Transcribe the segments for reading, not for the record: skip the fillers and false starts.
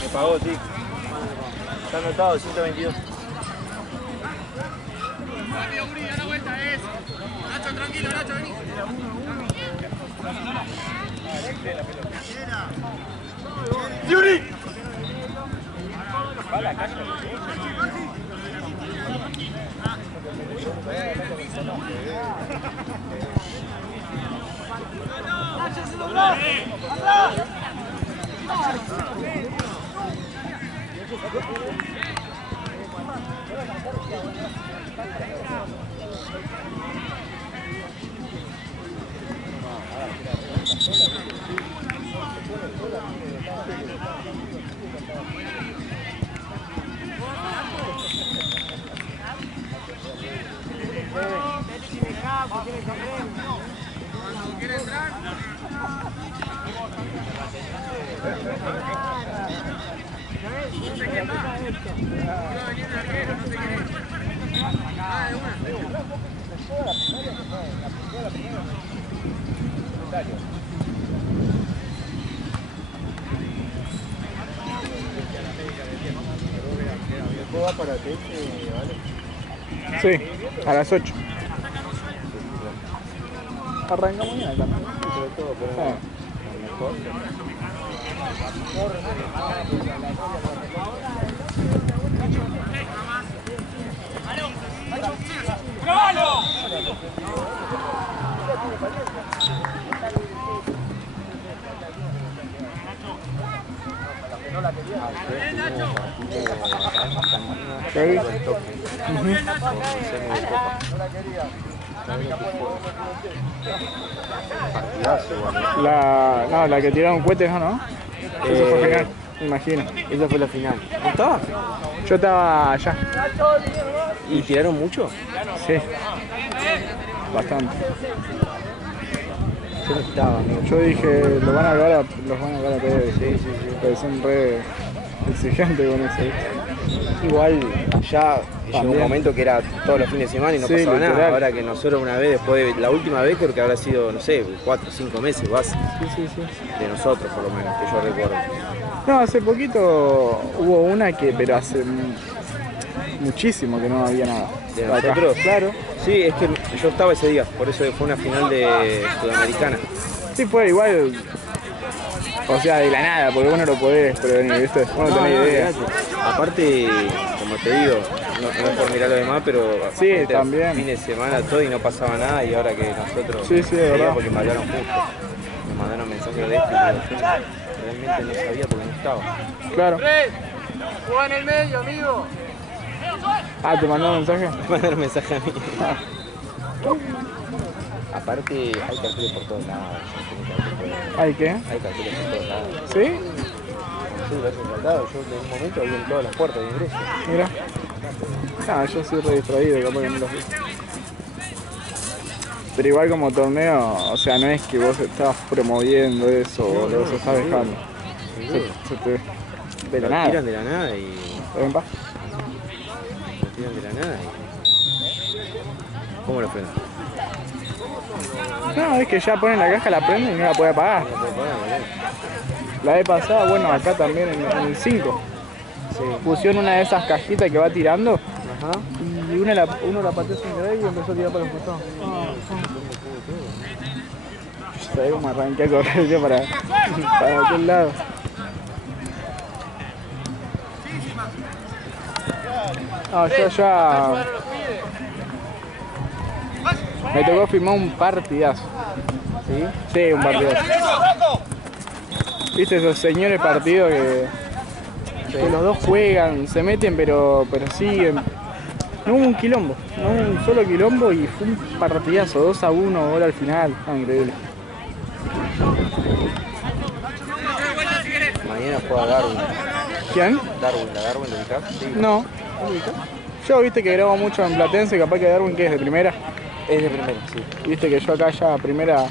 Me pagó, sí. Está anotado, 122. Rápido, Uri, da la vuelta, es. Nacho, tranquilo, Nacho, vení. ¡Yuri! Va a la calle. Nacho, se dobló. ¡Atrás! ¿Quiere entrar? ¿Va para ti, vale? Sí, a las 8. Arrancamos mañana también. Sobre todo, pero mejor. ¡Probalo! La que tiraron cohetes, ¿no? Eso fue final, me imagino. Esa fue la final. ¿No estabas? Yo estaba allá. ¿Y tiraron mucho? Sí. Bastante. Yo no estaba, amigo. Yo dije, los van a cagar a pedo. Sí. Pero son re exigentes con eso. Igual allá llegó un momento que era todos los fines de semana y no Sí, pasaba nada. literal. Ahora que nosotros una vez, después de la última vez, creo que habrá sido, no sé, 4 o 5 meses base. Sí. De nosotros, por lo menos, que yo recuerdo. No, hace poquito hubo una pero hace muchísimo que no había nada. ¿De Acá. nosotros? Claro. Sí, es que yo estaba ese día, por eso fue una final de Sudamericana. Sí, fue igual. O sea, de la nada, porque vos no lo podés prevenir, ¿viste? Vos no tenés idea. olvidate. Aparte, como te digo, no es por mirar lo demás, pero Sí, este también. fin de semana todo y no pasaba nada, y ahora que nosotros Sí, de verdad. porque me hablaron justo, me mandaron mensajes de esto, pero yo realmente no sabía porque no estaba. Claro. Juega en el medio, amigo. Ah, ¿te mandó un mensaje? Me mandaron mensaje a mí. Aparte, hay carteles por todos lados. ¿Ay qué? Hay carteles por todos lados. ¿Sí? Sí, lo hacen tratado. Yo en un momento vi en todas las puertas de ingreso. Mira. Ah, yo soy re distraído, capaz que no los vi. Pero igual como torneo, o sea, no es que vos estás promoviendo eso o lo estás dejando. Se te ve. De la Lo nada. tiran de la nada y... ¿Estás en paz? Lo tiran de la nada y... ¿Cómo lo frenan? No, es que ya ponen la caja, la prenden y no la puede apagar. La vez pasada, bueno, acá también en el 5. Sí. Pusieron una de esas cajitas que va tirando Ajá. y uno la pateó sin querer y empezó a tirar para los costados. ¿Sabés cómo arranqué a correr yo para aquel lado? No, yo ya Me tocó firmar un partidazo. ¿Sí? Sí, un partidazo. ¿Viste esos señores partidos que los dos juegan, se meten pero siguen? No hubo un quilombo, no hubo un solo quilombo y fue un partidazo, 2-1, gol al final. Ah, increíble. Mañana juega Darwin. ¿Quién? Darwin, ¿la Darwin lo ubicás? Sí. No. Yo viste que grabo mucho en Platense, capaz que Darwin que es de primera. Es de primera, sí. Viste que yo acá ya primera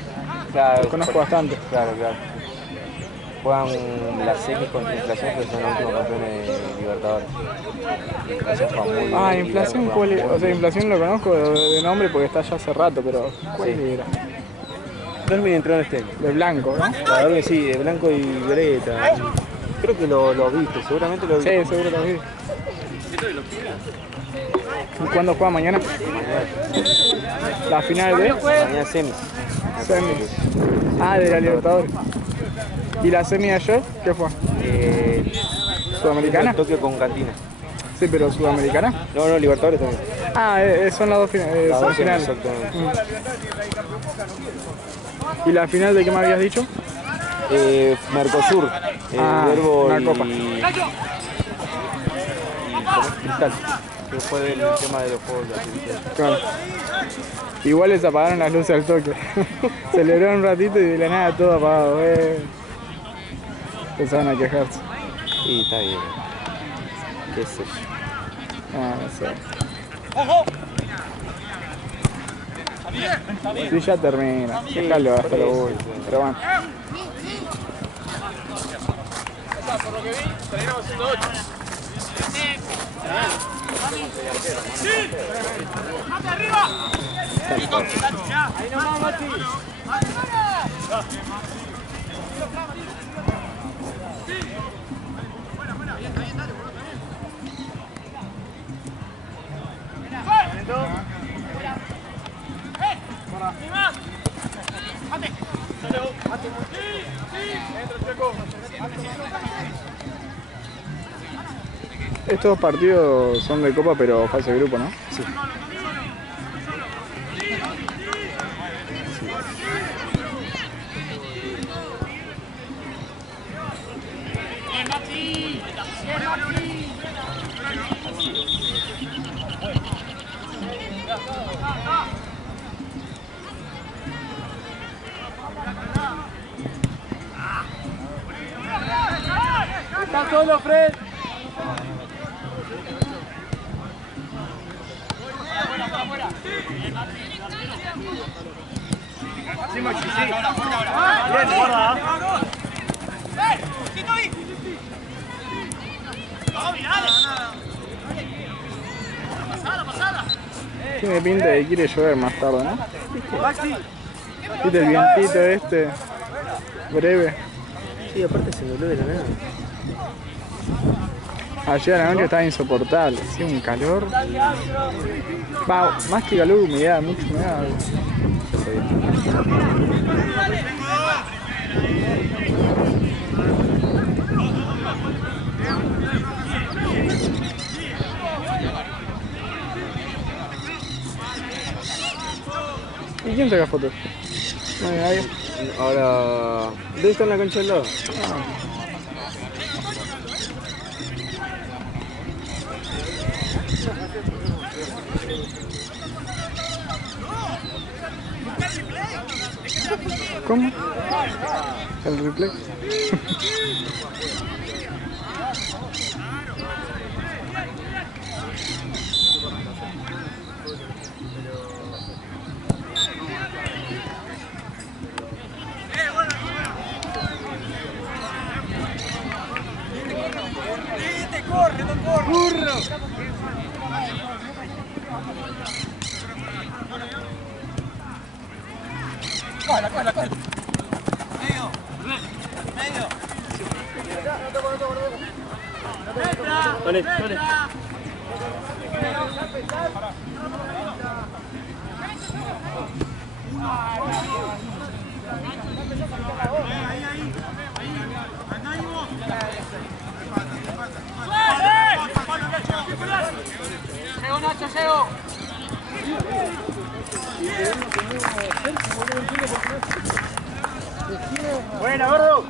Claro, lo conozco bastante. Claro. Juegan las semis contra Inflación, que son los últimos campeones de Libertadores. Inflación juega muy bien. Ah, Inflación, ¿cuál es? O sea, Inflación lo conozco de nombre porque está allá hace rato, pero ¿cuál Sí. era? Darwin entró en este año. De blanco, ¿no? La Darwin sí, de blanco y violeta. Creo que lo viste, seguramente lo viste. Sí, seguro lo vi. ¿Y cuándo juega mañana? La final de Mañana semis. semis. Ah, de la Libertadores. ¿Y la semi de ayer? ¿Qué fue? ¿Sudamericana? Tokio con Cantina. Sí, pero ¿Sudamericana? No, Libertadores también. Ah, son las dos finales. Las Son dos finales. exactamente. ¿Y la final de qué me habías dicho? Mercosur, Verbo una y copa. Cristal, que fue del tema de los juegos de la televisión. Claro. Igual les apagaron las luces al toque. Celebraron un ratito y de la nada todo apagado. Empezaron a quejarse. Y está bien. Qué sé yo. Ah, no sé. Sí, ya termina. Déjalo hasta lo voy. Pero bueno. Por lo que vi, terminamos siendo 8. ¡Mate arriba! Ahí nomás, Mati. Estos partidos son de Copa, pero fase de grupo, ¿no? Sí. Está solo, Fred. Sí, Maxi, sí. Bien, guarda. Tiene pinta de que quiere llover más tarde, ¿no? Maxi. ¿Viste el vientito este? Breve. Sí, aparte se dobló de la nada. Ayer a la noche estaba insoportable, hacía un calor. Va, más que calor, humedad, mucha humedad. ¿Y quién saca fotos? No hay nadie. Ahora, ¿dónde está en la cancha del lado? ¿Cómo? El replay. ¡Corre, no corre! ¡Burro! ¡Cógela, cógela, cógela! ¡Medio! ¡Medio! Dale, dale. ¡Llego, Nacho, llego! Buena, gordo.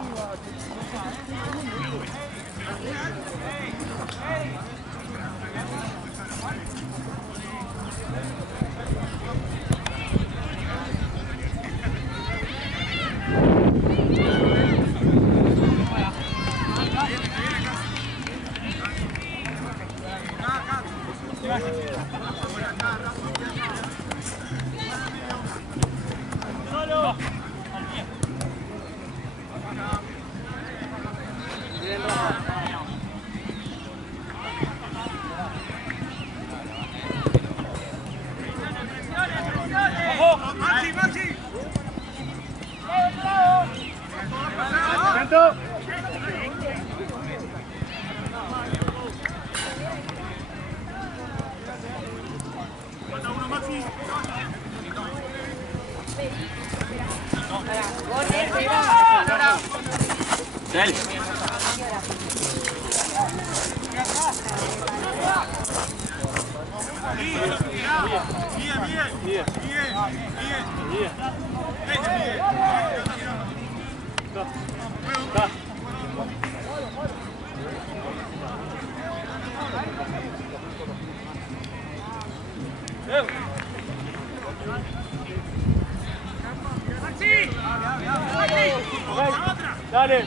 Dale.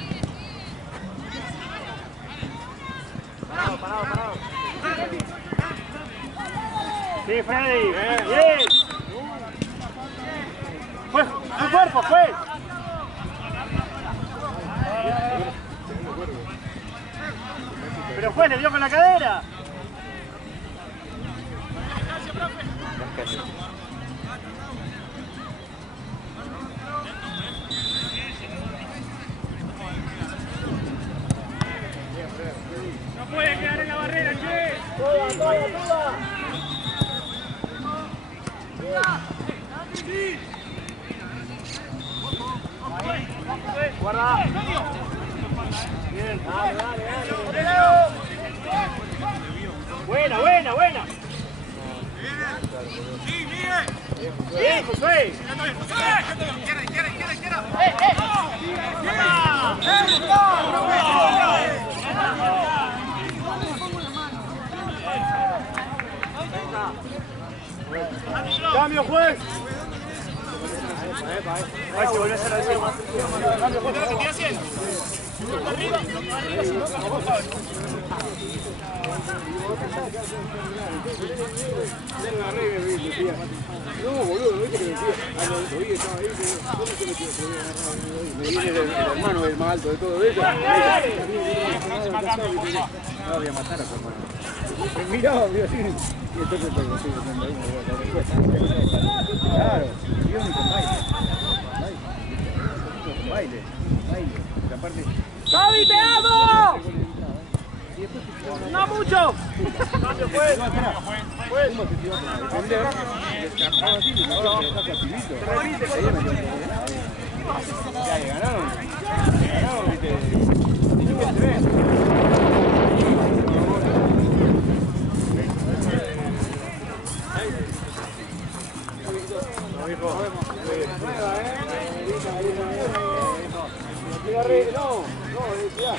Parado. Sí, Freddy. Bien. Pues, tu cuerpo, pues. Pero fue, le dio con la cadera. No puede quedar en la barrera, che. Toda. Guarda. Bien, dale. Buena. Sí, bien. Bien, José. Izquierda. Cambio, juez. Ahí se volvió a hacer así. Cambio, juez. ¿Qué estoy haciendo? Arriba. No, boludo, ¿viste que decía? A los oídos estaba ahí, ¿cómo se metió? Me viene el hermano, el más alto de todo eso. No, voy a matar a su hermano. Mirá, así. Y entonces estoy haciendo ahí, me voy a dar respuesta. Claro, yo ni con baile. La parte... ¡Javi, te amo! ¡No mucho! ¡Cambio, juez! ¿Cómo se te iba a defender? Descartado así, y ahora se deja capilito. Ya, ganaron, viste. Tienen que tener. No, decía.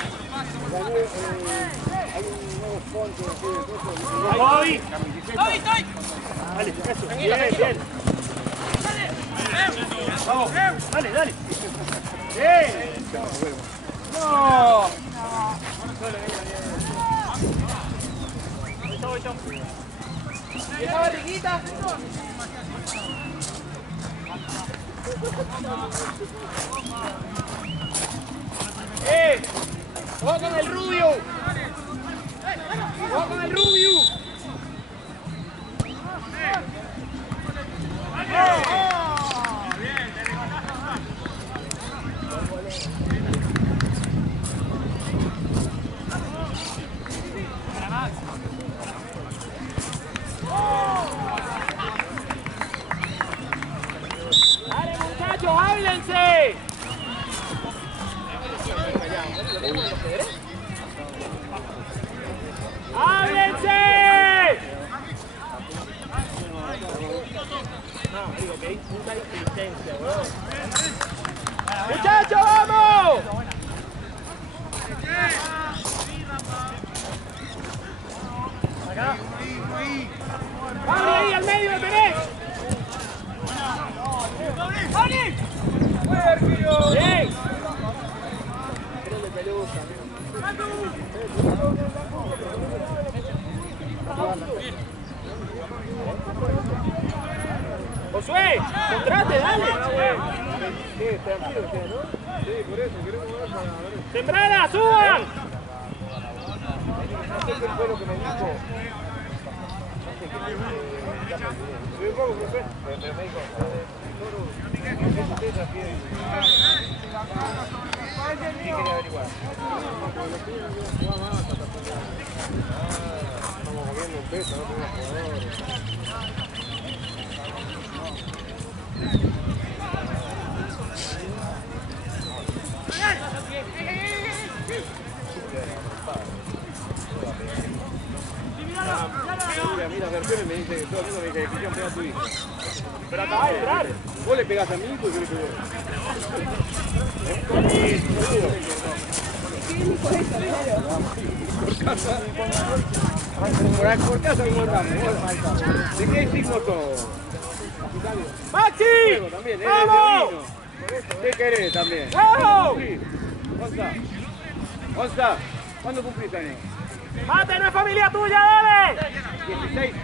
Hay un nuevo sponsor así de cosas. ¡Javi! ¡Estoy! Dale, eso. Bien. Vamos, dale. Bien. No. Ahí está. ¿Y esa barriguita? ¡Juega con el Rubio! ¡Juega con el Rubio! ¡Dale, muchachos, háblense! ¡Háblense! digo que hay mucha insistencia, weón. ¡Muchachos, vamos! Acá. ¡Vamos ahí, al medio lo tenés! ¡Vani! ¡Bien! ¡Josué! ¡Contrate, dale! Sí, tranquilo usted, ¿no? Sí, por eso, queremos ver para ver. ¡Sembrada, suban! No sé qué fue lo que me dijo. Subí un poco, profe. Pero me dijo, usted transfiere. ¿Qué quería averiguar? Estamos moviendo un peso, no tenemos jugadores. Mira, García me dice que todo el mundo me dice que Cristian pega a tu hijo. Pero acaba de entrar. Vos le pegás a mi hijo y yo le pego. Por casa como andamos. ¿De qué signo sos? ¡Maxi! También, ¡Vamos! ¿Qué querés también? ¡Vamos! Onza, ¿cuándo cumplís años? ¡Mate, no es familia tuya, dale! 16.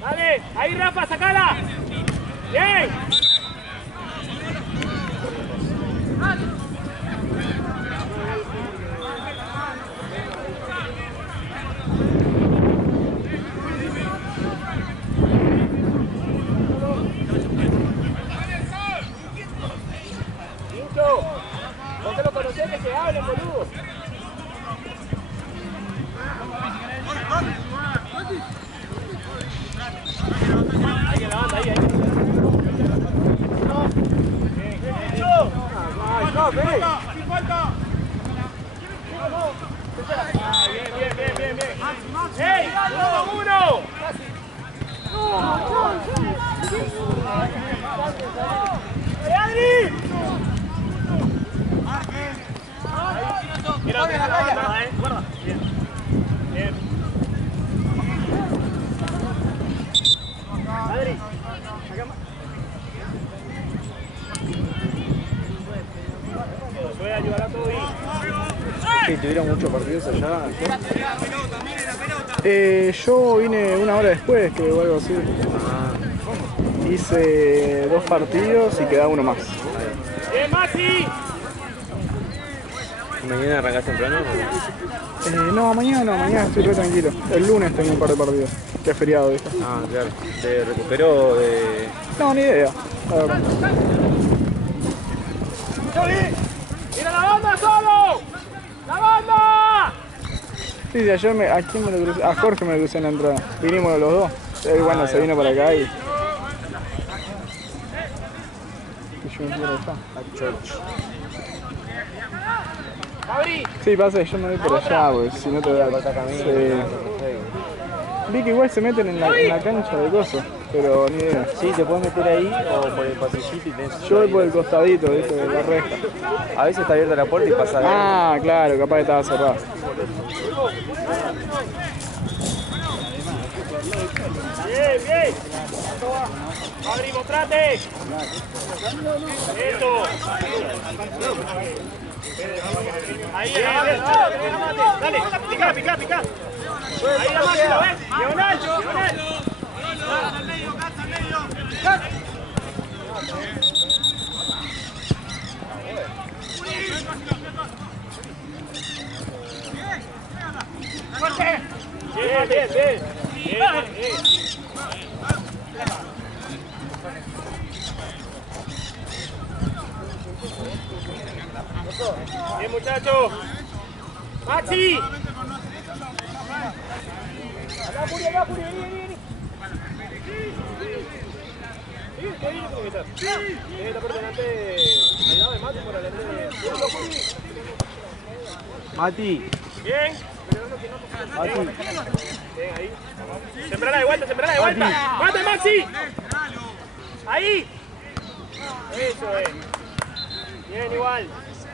Dale, ahí Rafa, sacala. Bien. ¿Vos te lo conocés que se hablen, boludo? Ahí en la banda, ahí. Bien. ¡Ey! ¡1-1! ¡Adri! Mira, guarda. Bien. Adri. Voy a ayudar a todo y... ¿Tuvieron muchos partidos allá? Yo vine una hora después, que o algo así. Hice 2 partidos y quedaba uno más. ¡Bien, Maxi! ¿Mañana arrancás temprano? No, mañana estoy re tranquilo. El lunes tengo un par de partidos, que es feriado, ¿viste? Ah, claro. ¿Se recuperó de...? No, ni idea, la verdad. ¡Mira la banda solo! ¡La banda! Sí, ayer ¿a quién me lo crucé? A Jorge me lo crucé en la entrada. Vinimos los dos. Él, bueno, se vino para acá y yo me fui por allá. ¡Abrí! Sí, pasa que yo me voy por allá, porque si no te voy a... Sí. Vi que igual se meten en la cancha de cosas, pero ni idea. Sí, te puedes meter ahí o por el pasillito y tenés... Yo voy por el costadito, ¿viste? De la reja. A veces está abierta la puerta y pasa de... Ah, claro, capaz que estaba cerrado. Bien. Abrí, mostrate. Eso. Ahí, dale, pica. Ahí la máquina, ¿ves? Diagonal. Al medio. ¡Fuerte! Bien. Bien, muchachos. Maxi. Acá, Puri, vení. Sí, qué bien tiene que estar. Tiene que estar por delante al lado de Mati por delante de... Mati. Bien. Mati. Bien, ahí. Sembrala de vuelta, sembrala de vuelta. ¡Mate, Maxi! Ahí. Eso es. Bien, igual.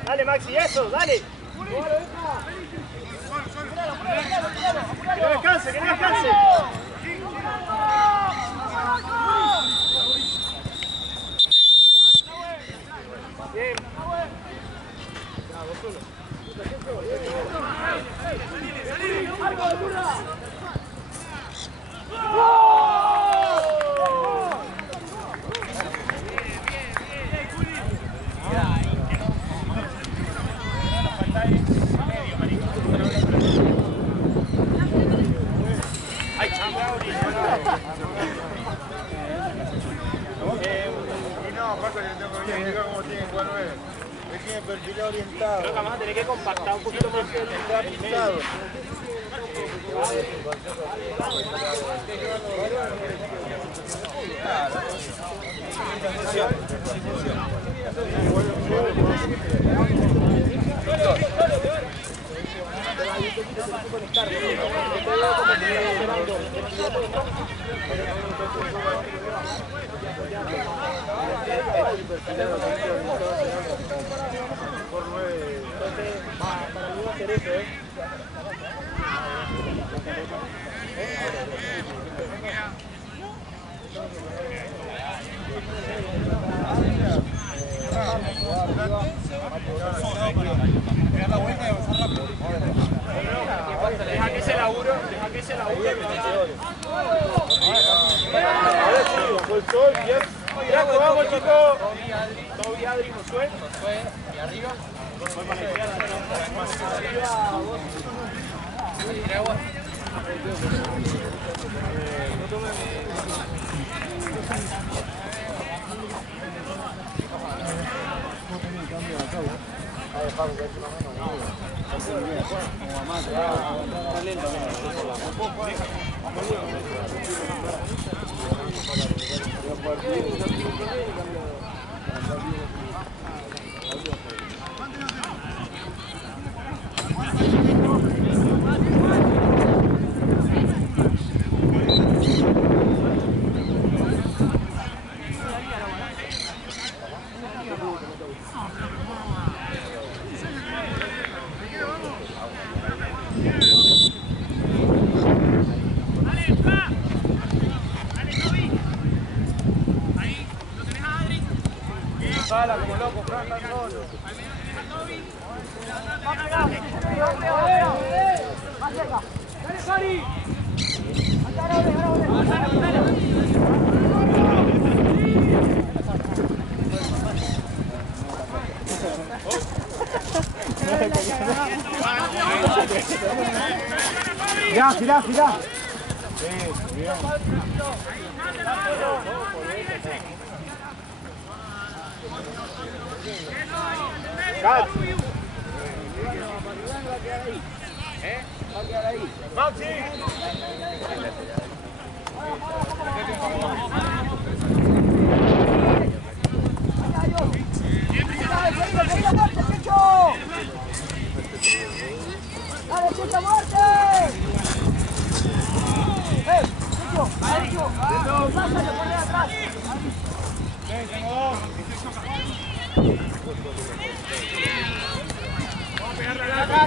Dale, Maxi, eso, dale. Que no descanse, que no descanse. Bien. Perfil orientado. Creo que vamos a tener que compactar un poquito más el Orientado. Por 9. Entonces, para mí va a ser eso, ¿eh? Deja que se laburo, deja que se laburo. Ahora sí, bajo el sol, bien. Ya, vamos, chicos. Toby, Adri, Josué. ¿Y arriba? Sala como loco, Fran, tan solo. Girá, girá, girá. Cat. Maxi. ¡Dale, chica, muerte! ¡Chico! ¡Chico! ¡Pásale, ponle atrás! Vamos a pegarle a la cara.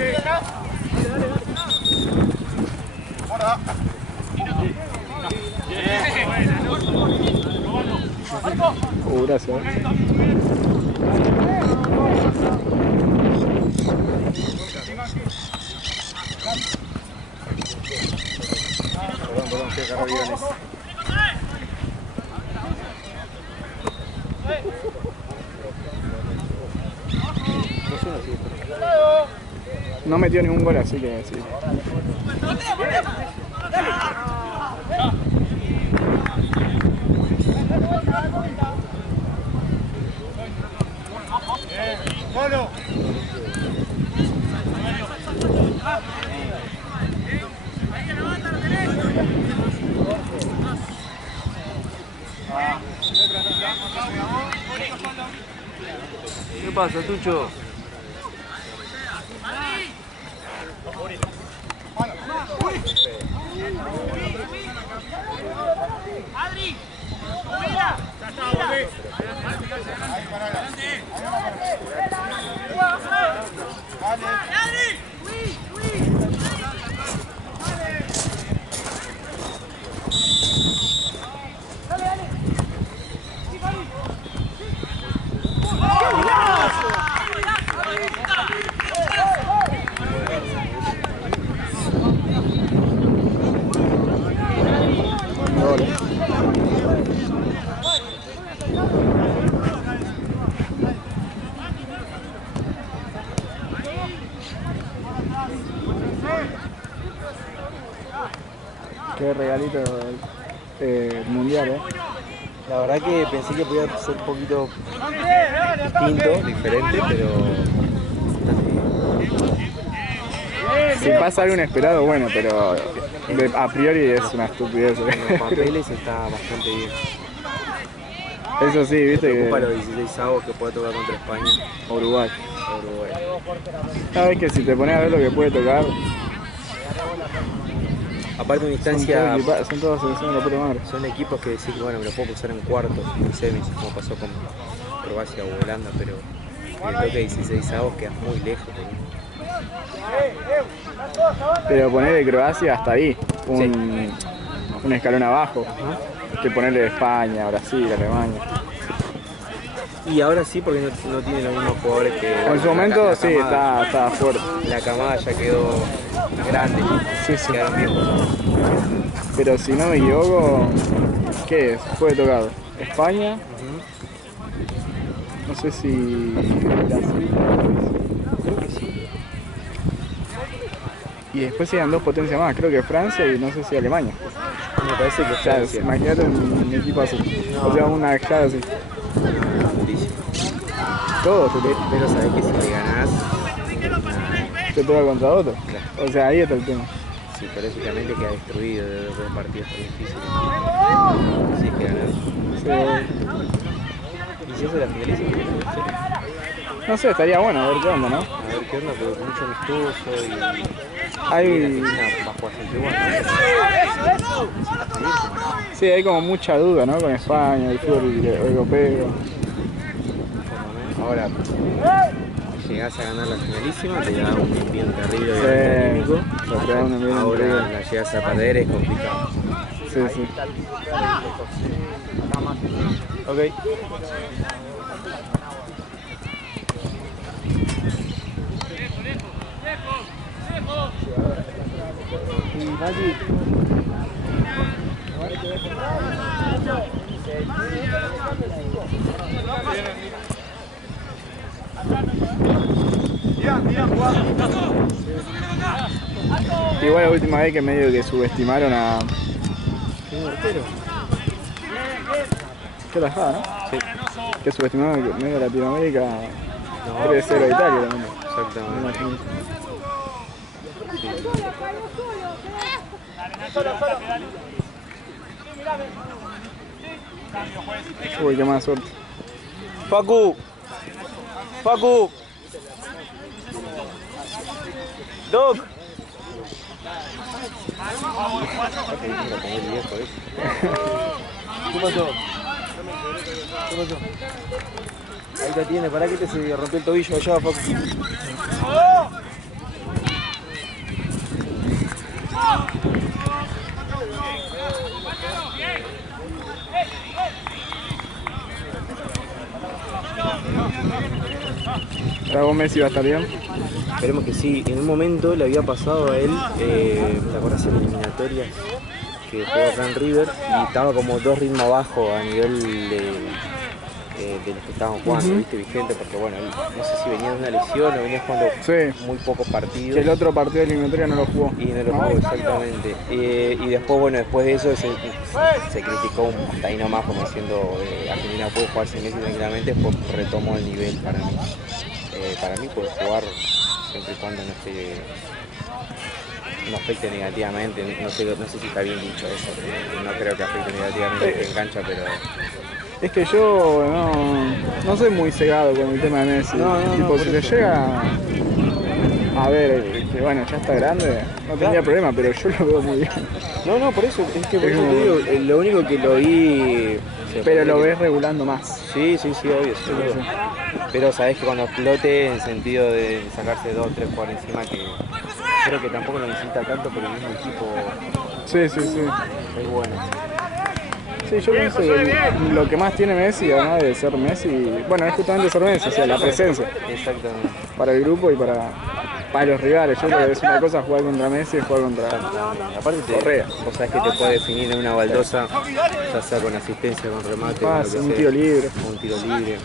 Gracias. Perdón, que agarró aviones. No metió ningún gol, así que sí. ¡Mono! ¿Qué pasa, Tucho? Qué regalito mundial, La verdad que pensé que podía ser un poquito distinto, diferente, pero Si pasa algo inesperado, bueno, pero a priori es una estupidez. en los papeles está bastante bien. Eso sí, viste Me preocupa que los 16 avos que puede tocar contra España Uruguay. o Uruguay. Sabes que si te pones a ver lo que puede tocar, Aparte de una son instancia, todas selecciones de la puta madre. son equipos que decís, bueno, me lo puedo cruzar en cuartos, en semis, como pasó con Croacia o Holanda, pero el toque 16 avos queda muy lejos. Pero ponerle Croacia hasta ahí, un escalón abajo, que ponerle España, Brasil, Alemania. Y ahora sí, porque no tiene los mismos jugadores que... En su momento sí, está fuerte. La camada ya quedó grande, Sí, sí. quedaron viejos. Pero si no me equivoco, ¿qué es? Puede tocar España, no sé si Brasil, Creo que sí. y después serían dos potencias más, creo que Francia y no sé si Alemania. Me parece que O sea, Francia. imagínate un equipo así, o sea, una escala así. Durísimo. Todos Pero sabés que si le ganás, se toca contra otro. Claro. O sea, ahí está el tema. psicológicamente queda destruido de los dos partidos tan difíciles. Si es que ganás. Sí. Y si eso la finaliza, No sé, estaría bueno a ver qué onda, ¿no? a ver qué onda, porque mucho amistoso y la Hay, Argentina va a jugar siempre igual, ¿no? sí, hay como mucha duda, ¿no? Con España, el fútbol europeo. Ahora, si llegás a ganar la finalísima, te da un envío terrible Sí, técnico. te da un envío Ahora increíble. la llegas a perder, es complicado. Sí, sí. Ok. Igual la última vez que medio que subestimaron a... ¿Qué arquero? ¿Qué tajada, no? Sí. Que subestimaron que medio Latinoamérica No, 3-0 a Italia también. Me exactamente. imagino. Uy, qué mala suerte. Facu. Facu. Doc. ¿Qué pasó? ¿Qué pasó? Ahí la tiene, ¿para qué te se rompió el tobillo allá, Facu? ¿Para vos Messi va a estar bien? Esperemos que sí. En un momento le había pasado a él, ¿te acordás en eliminatorias? Que jugó acá en River y estaba como dos ritmos abajo a nivel de los que estaban jugando, ¿viste? Vigente, porque bueno, él, no sé si venía de una lesión o venía jugando Sí. muy pocos partidos. Que el otro partido de eliminatoria no lo jugó. Y no lo jugó exactamente. Y después, bueno, después de eso se criticó hasta ahí nomás, como diciendo Argentina puede jugar sin Messi tranquilamente, después retomó el nivel para mí. Para mí puede jugar siempre y cuando no afecte negativamente, no sé si está bien dicho eso, no creo que afecte negativamente en cancha, pero... Es que yo no soy muy cegado con el tema de Messi. No, tipo, por si te eso. llega A ver, que bueno, ya está grande, no tendría problema, pero yo lo veo muy bien. No, por eso, es que por eso te digo, lo único que lo vi... Pero lo ves regulando más. Sí, obvio, seguro. Sí. Pero sabés que cuando explote, en sentido de sacarse 2 o 3 por encima, que creo que tampoco lo necesita tanto porque el mismo equipo Sí. es bueno. Sí, yo pienso que lo que más tiene Messi, además de ser Messi, bueno, es justamente ser Messi, o sea, la presencia Exactamente. para el grupo y para los rivales. Yo creo que es una cosa jugar contra Messi y jugar contra Aparte, Correa. vos sabés que te puede definir en una baldosa, ya sea con asistencia, con remate, con lo que un sea, tiro libre. o un tiro libre.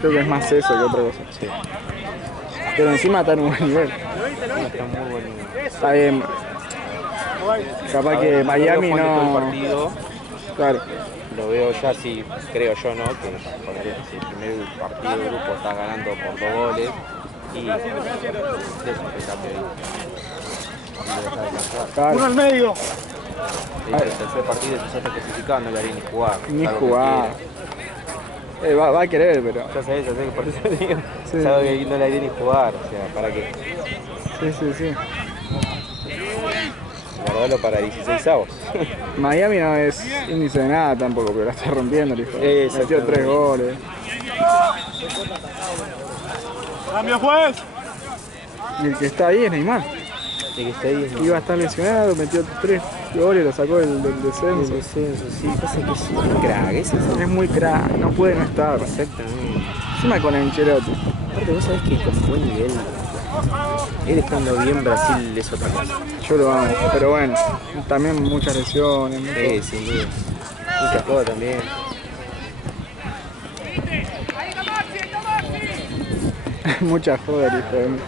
Creo que es más eso que otra cosa. Sí. Pero encima está en un buen nivel. Está muy bueno. Está bien. Capaz que Miami Todo el no... partido, Claro. lo veo ya así, creo yo, ¿no? Que poner si el primer partido del grupo está ganando por 2 goles y desempezate ahí. Y lo dejas descansar. Claro. Uno al medio. Y el tercer partido ya está clasificado, no le haría ni jugar. Ni salvo que jugar. Va a querer, pero... Ya sabés, por eso te digo. Sí. Sabe que no le haría ni jugar, o sea, ¿para qué? Sí. Guardalo para 16avos. Miami no es índice de nada tampoco, pero la está rompiendo el hijo. Metió Exactamente. 3 goles. Cambio, juez. Y el que está ahí es Neymar. El que está ahí es Iba a estar lesionado, metió 3 goles, lo sacó del el descenso. descenso, sí, pasa que es un crack, ese es el... Es muy crack, no puede no estar. Exactamente. Encima con Ancelotti. Aparte vos sabés que con buen nivel, él estando bien, Brasil es otra cosa. Yo lo amo, pero bueno, también muchas lesiones. Sí, sin duda. Mucha joda también. Mucha joda, el hijo de mí.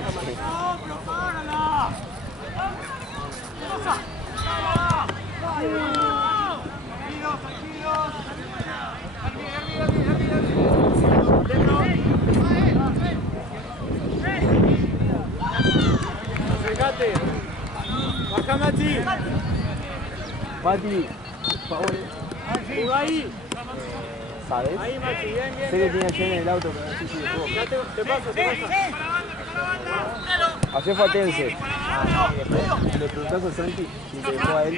Acercate. Baja, Mati. Mati, por favor, Juga ahí. ¿sabes? Ahí, Mati. Bien. Sé que tiene ayer en el auto, pero no sé si de juego. Ya te paso. Ayer fue a Tense. Le preguntás a Santi si te dejó a él.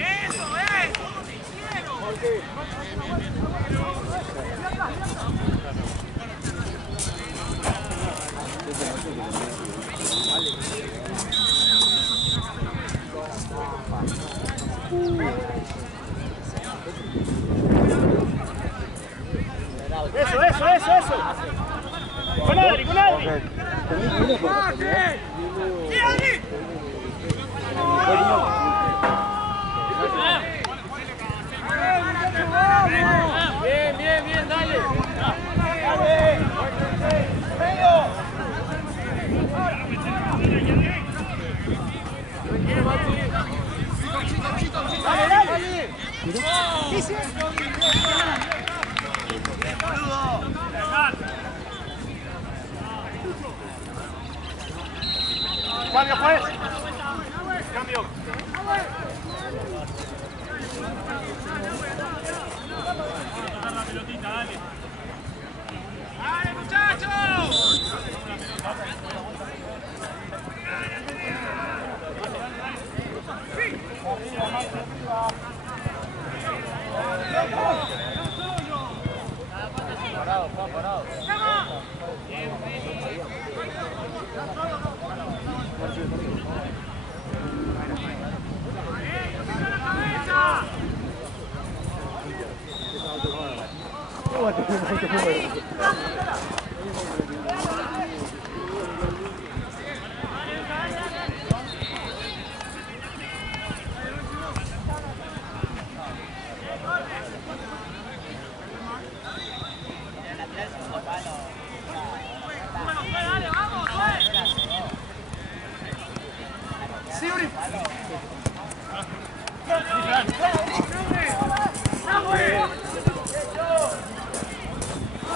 Eso. Con Adri. Bien, dale. Cambio, pues. Cambio. La pelotita, dale. ¡Dale, muchachos! Parado.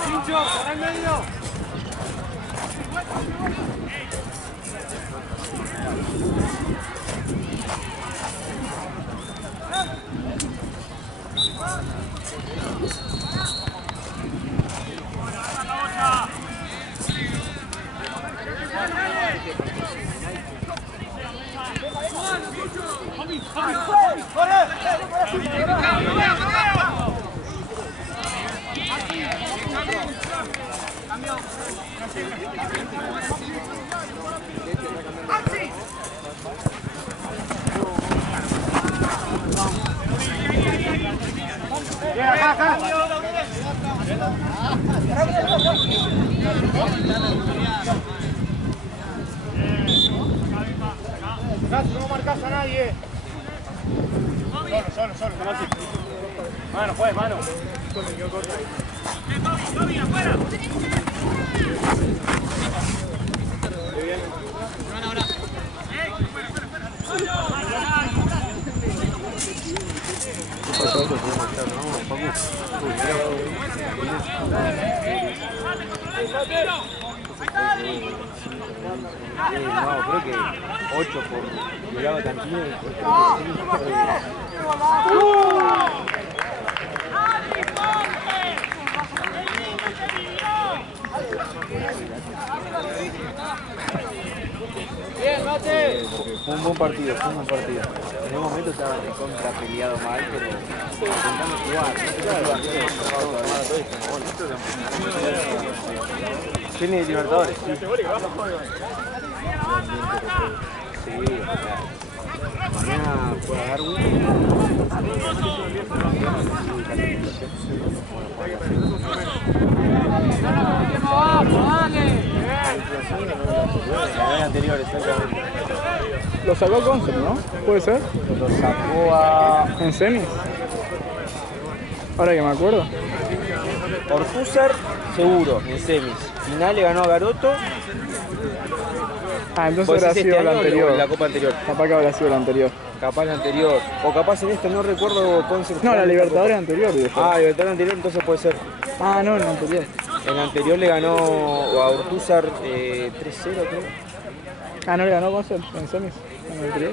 Cincho, No marcas a nadie. Solo, así. Mano, juez, mano. Toby, afuera. No, creo que 8 por llegaba Cantina y 5. Bien, Mate. Fue un buen partido, En un momento estaba recontra peleado mal, pero intentando jugar. Tiene Libertadores. Sí, mañana puede dar anterior, exactamente. Lo sacó Concept, ¿no? ¿Puede ser? Lo sacó a ¿En semis? Ahora que me acuerdo. Ortúzar, seguro, en semis. Final le ganó a Garoto. Ah, entonces habrá sido la anterior. La copa anterior. Capaz que habrá sido la anterior. Capaz la anterior. O capaz en esta, no recuerdo Concept. No, la Libertadores anterior, viejo. Ah, Libertadores anterior, entonces puede ser. Ah, no, la anterior. En la anterior le ganó a Ortúzar 3-0, creo. Ah, ¿no le ganó Concept en semis? ¿En la anterior?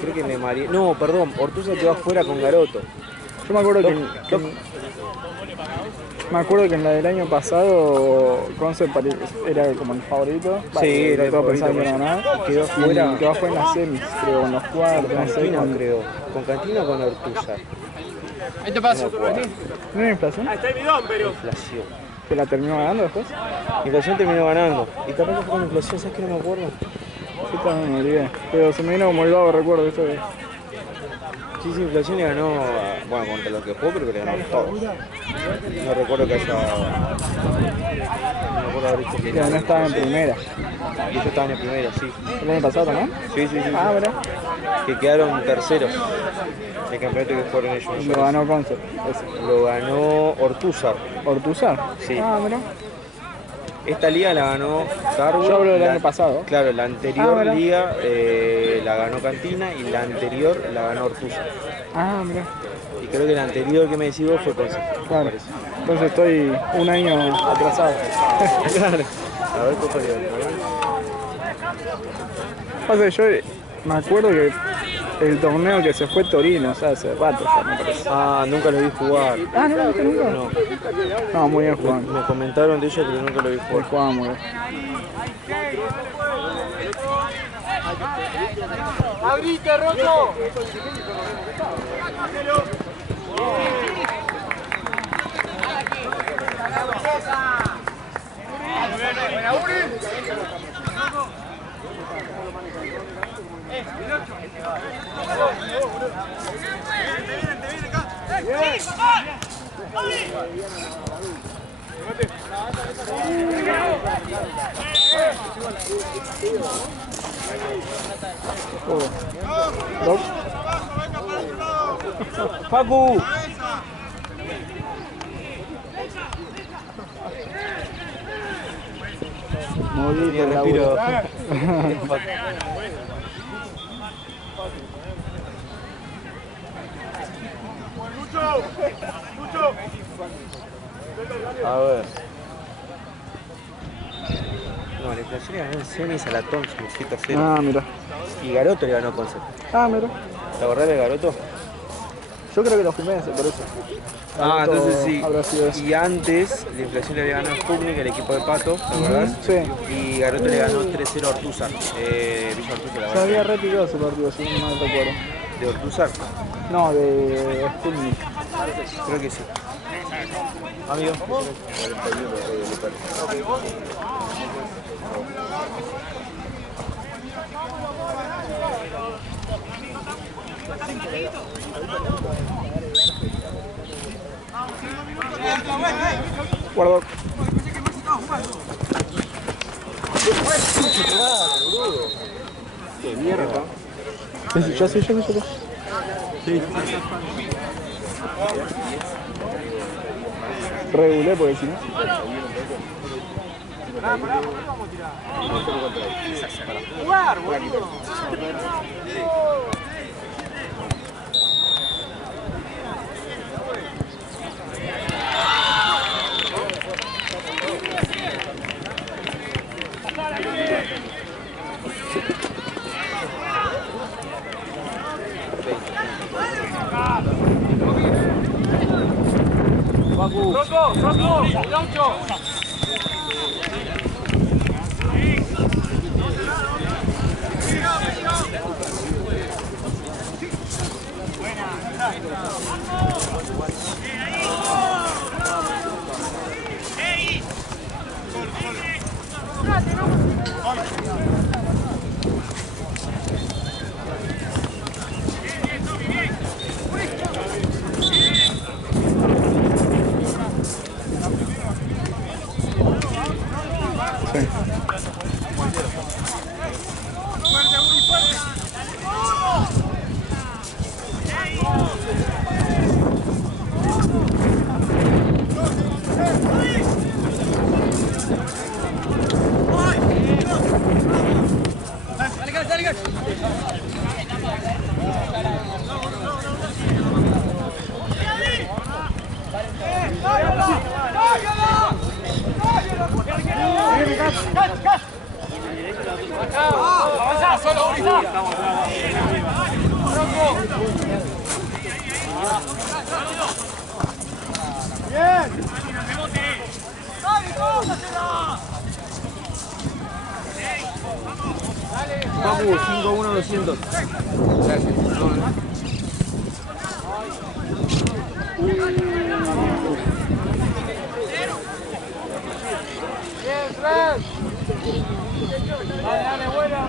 Creo que me mareé. No, perdón, Ortúzar quedó afuera con Garoto. Yo me acuerdo que en la del año pasado Concept era como el favorito. Sí, era el todo favorito, pensaba que iba a ganar. quedó afuera. Quedó afuera en las semis, creo, con los cuartos, Con no sé. Cantina, creo. ¿Con Cantina o con Ortúzar? Ahí te paso. ¿No era inflación? Ahí está el bidón, pero. Inflación. ¿Que la terminó ganando después? Inflación terminó ganando. Y capaz que fue con inflación, ¿sabes qué? No me acuerdo. Sí, también me olvidé. Pero se me vino como el vago recuerdo esto de... Sí, inflación le ganó, bueno, contra lo que jugó, creo que le ganó todos. No recuerdo que haya. No recuerdo haber visto que Que no estaba en primera. Y ellos estaban en primera, sí. ¿El año pasado también? Sí. Ah, ¿verdad? Que quedaron terceros. El campeonato que fueron ellos. Lo ganó Concept. Lo ganó Ortúzar. ¿Ortúzar? Sí. Ah, ¿verdad? Esta liga la ganó Carbo. Yo hablo del año pasado. Claro, la anterior ¿verdad? liga la ganó Cantina y la anterior la ganó Ortúzar. Ah, mira. Y creo que la anterior que me decís vos fue Concept. Claro. Entonces estoy un año atrasado. Claro. A ver, Copa Libertadores. O sea, yo me acuerdo que el torneo que se fue Torino, o sea, hace rato ya me parece. Ah, nunca lo vi jugar. Ah, ¿no lo viste nunca? No. No, muy bien jugando. Me comentaron de ellos, pero nunca lo vi jugar. Jugaba muy bien. ¡Abrite, Roto! Doc. ¡Facu! Moviste el Respiro. laburo. A ver. No, la inflación le ganó en semis a la Thompson, 7-0. Ah, mira. Y Garoto le ganó Concept. Ah, mira. ¿Te acordás de Garoto? Yo creo que los primeros, por eso. Ah, Garoto entonces sí. habrá sido eso. Y antes, la inflación le había ganado a Sputnik, el equipo de Pato, ¿te acordás? Sí. Y Garoto le ganó 3-0 a Ortúzar. Villa Ortúzar, la Se había verdad. retirado ese partido, si no mal recuerdo. ¿De Ortúzar? No, de Sputnik. Creo que sí. Amigo. Guardo. Qué mierda. Sí, ya sé. Sí. Regulé porque si no. Avanzá, solo, Papu, 5-1-200. Gracias. Dale, vuelvan.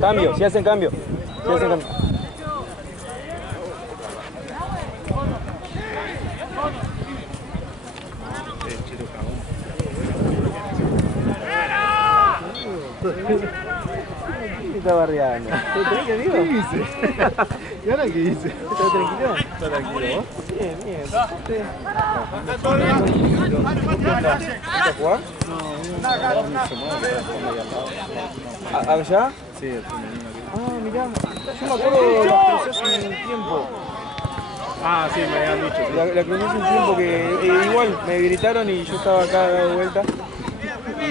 Cambio, si hacen cambio. ¿Qué está barriando? ¿Todo tranquilo? ¿Qué hice? ¿Y ahora qué hice? ¿Todo tranquilo? ¿Todo tranquilo vos? Bien. ¿Vas a jugar? No. ¿Allá? Sí, ah, mirá. Yo me acuerdo de la crucé hace un tiempo. Ah, sí, me habían dicho. La crucé hace un tiempo que igual me gritaron y yo estaba acá de vuelta. Y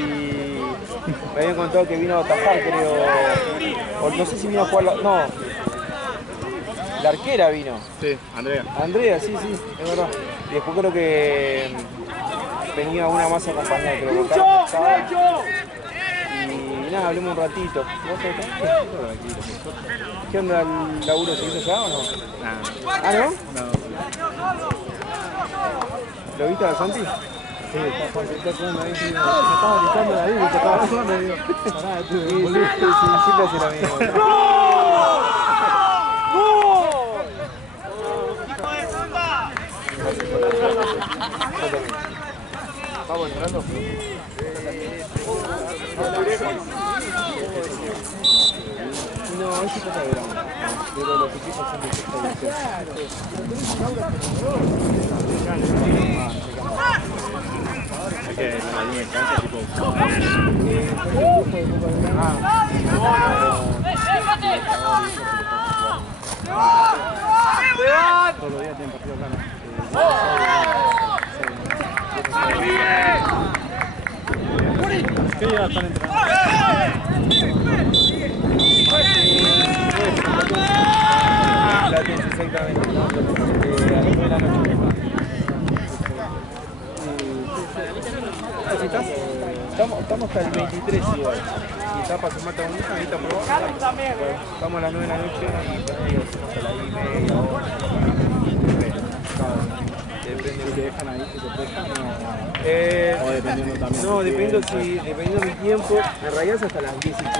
me habían contado que vino a atajar, creo. O no sé si vino a jugar no. La arquera vino. Sí, Andrea. Andrea, sí, es verdad. Y después creo que venía una más acompañada, creo que estaba. Y nada, hablemos un ratito. ¿Vos estás tranquilo? ¿Qué onda el laburo? ¿Se hizo ya o no? Nah. ¿Ah, no? No. ¿Lo viste a Santi? Sí, está jugando ahí. Me estaba gritando ahí, que te estaba jugando. Digo, pará, tú. Sí, siempre hace lo mismo. Vamos entrando. No, eso está grande. Pero los equipos son de sexta división. Es que en la línea de cancha, tipo. Todos los días tienen partido acá, ¿no? ¿Qué día están entrenando? Exactamente. A las 9 de la noche. Estamos hasta el 23 igual. Y está para sumarte a un hija, ahorita probamos. Estamos a las 9 de la noche y por ahí hasta la 1:30 hora. Depende de ¿Te dejan ahí? ¿Si te dejan o dependiendo también. No, dependiendo de mi tiempo. En realidad es hasta las 10:15.